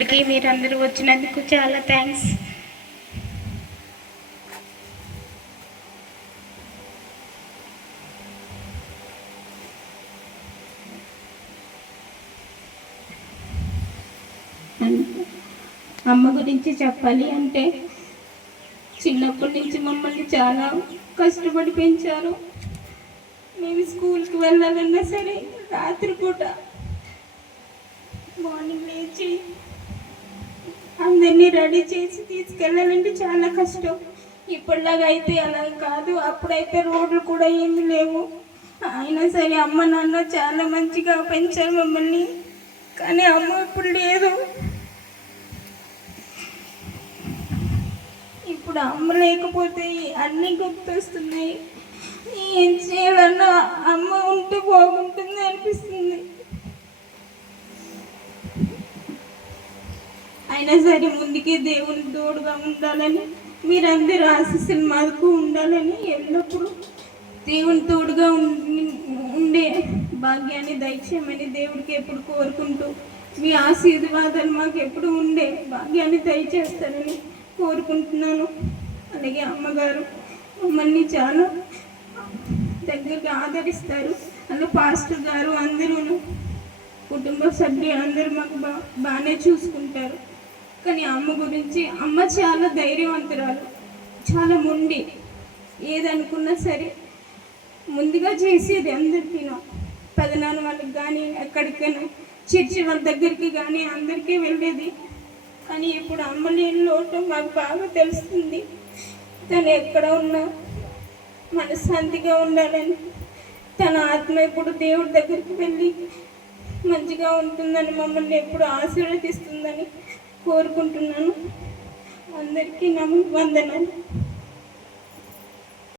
మీరందరూ వచ్చినందుకు చాలా థ్యాంక్స్. అమ్మ గురించి చెప్పాలి అంటే చిన్నప్పటి నుంచి మమ్మల్ని చాలా కష్టపడి పెంచారు. మేము స్కూల్కి వెళ్ళాలన్నా సరే రాత్రిపూట మార్నింగ్ లేచి అందరినీ రెడీ చేసి తీసుకెళ్ళాలంటే చాలా కష్టం. ఇప్పటిలాగా అయితే అలా కాదు. అప్పుడైతే రోడ్లు కూడా ఏమీ లేవు. అయినా సరే అమ్మ నాన్న చాలా మంచిగా పెంచారు మమ్మల్ని. కానీ అమ్మ ఇప్పుడు లేదు. ఇప్పుడు అమ్మ లేకపోతే అన్నీ గుర్తొస్తున్నాయి. ఏం చేయాలన్నా అమ్మ ఉంటే బాగుంటుంది అనిపిస్తుంది. అయినా సరే ముందుకే దేవుని తోడుగా ఉండాలని, మీరందరూ ఆశీస్సులు మాకు ఉండాలని, ఎల్లప్పుడూ దేవుని తోడుగా ఉండే భాగ్యాన్ని దయచేయమని దేవుడికి ఎప్పుడు కోరుకుంటూ, మీ ఆశీర్వాదాలు మాకు ఎప్పుడు ఉండే భాగ్యాన్ని దయచేస్తారని కోరుకుంటున్నాను. అలాగే అమ్మగారు మమ్మల్ని చాలా దగ్గరగా ఆదరిస్తారు. అలా పాస్టర్ గారు అందరూ కుటుంబ సభ్యులు అందరూ మాకు బాగానే చూసుకుంటారు. కానీ అమ్మ గురించి, అమ్మ చాలా ధైర్యవంతురాలు, చాలా మొండి. ఏదనుకున్నా సరే ముందుగా చేసేది అందరికీ. పెదనాన్న వాళ్ళకి కానీ ఎక్కడికైనా చర్చి వాళ్ళ దగ్గరికి కానీ అందరికీ వెళ్ళేది. కానీ ఇప్పుడు అమ్మ లేని లోటు మాకు బాగా తెలుస్తుంది. తను ఎక్కడ ఉన్నా మనశ్శాంతిగా ఉండాలని, తన ఆత్మ ఇప్పుడు దేవుడి దగ్గరికి వెళ్ళి మంచిగా ఉంటుందని, మమ్మల్ని ఎప్పుడు ఆశీర్వదిస్తుందని కోరుకుంటున్నాను. అందరికీ వందనాలు.